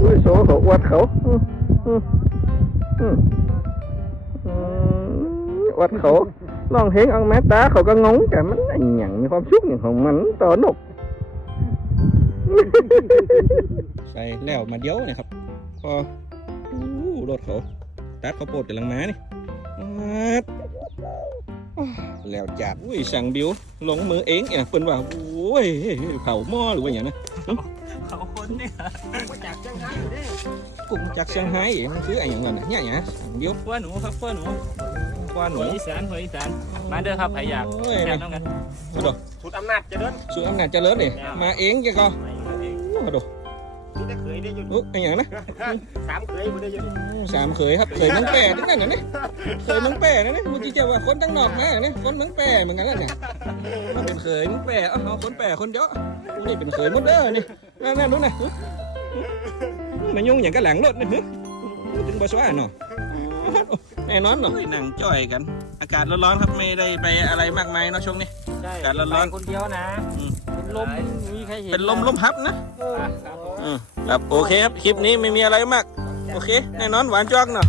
อุ้ยโซเขาอวดเขาอืมอืมอืมอืมอวดเขาลองเพลงเอาแม่ตาเขาก็งงแต่มันอย่างมีความสุขอย่างของมันต่อนก ใส่แล้วมาเดียวเนี่ยครับ พออู้รถเขาตัดเขาวโปดกำลังมานี่มาดแล้วจัดอุ้ยสั่งบิวลงมือเองเนี่ยเปิ้นว่าโอ้ยเผาหม้อหรือว่าอย่างนั้น เขาคนเนี่ยมาจากจังหวัดอยู่เด้กุ้งจากเซี่ยงไฮ้มันคืออะไรอย่างนั้นน่ะเนี่ยเนี่ยสั่งบิวขั้วหนูครับขั้วหนูกว่าหหันูวอีสานหัวอีสานมาเด้อครับใครอยากโอ้ยแซ่นะบน้องกันมาดูสุดอำนาจเจะเดินสุดอำนาจเจริญนี่มาเองแกก็มาดูนี่แต่เคยได้อยู่อุ๊ยอะไรอย่างนั้นนะสามเคยบ่ได้อยู่สามเคยครับเคยเมืองแปรทั้งนั้นน่ะนี่เคยเมืองแปรนะนี่เมื่อกี้เจ้าว่าคนตั้งนอกมาเนี่ยคนเมืองแปรเหมือนกันนั่นเนี่ยมันเป็นเคยเมืองแปรเอาเอาคนแปรคนเดียวกูนี่เป็นเคยหมดเด้อนี่ นั่นนั่นนู้นน่ะมันยุ่งอย่างกับหลังรถนี่หึถึงบอสว่าเนาะแน่นอนเนาะนั่งจ่อยกัน อากาศร้อนๆครับไม่ได้ไปอะไรมากมายเนาะช่วงนี้ใช่การร้อนๆไปคนเดียวนะอืมเป็นลมไม่มีใครเห็นเป็นลมลมพับนะครับอืมครับโอเคครับคลิปนี้ไม่มีอะไรมาก โอเค แน่นอนหวานจอกเนาะ